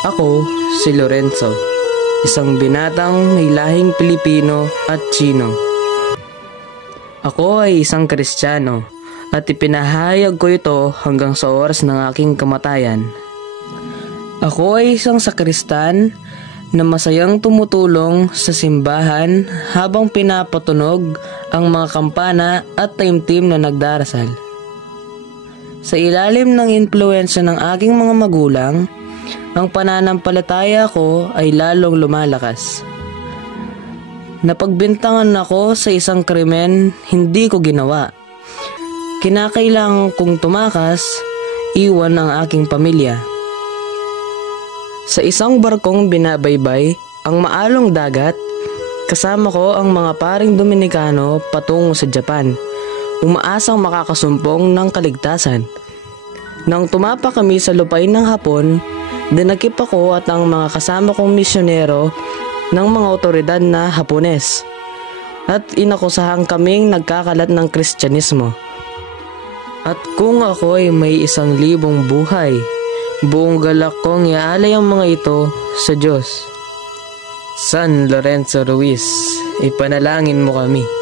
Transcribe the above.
Ako si Lorenzo, isang binatang may lahing Pilipino at Tsino. Ako ay isang Kristiyano at ipinahayag ko ito hanggang sa oras ng aking kamatayan. Ako ay isang sakristan na masayang tumutulong sa simbahan habang pinapatunog ang mga kampana at taimtim na nagdarasal. Sa ilalim ng impluwensya ng aking mga magulang, ang pananampalataya ko ay lalong lumalakas. Napagbintangan ako sa isang krimen hindi ko ginawa. Kinakailangan kong tumakas, iwan ang aking pamilya. Sa isang barkong binabaybay ang maalong dagat, kasama ko ang mga paring Dominikano patungo sa Japan, umaasang makakasumpong ng kaligtasan. Nang tumapa kami sa lupain ng Hapon, dinakip ako at ang mga kasama kong misyonero ng mga otoridad na Hapones at inakusahan kaming nagkakalat ng Kristyanismo. At kung ako ay may 1,000 buhay, buong galak kong iaalay ang mga ito sa Diyos. San Lorenzo Ruiz, ipanalangin mo kami.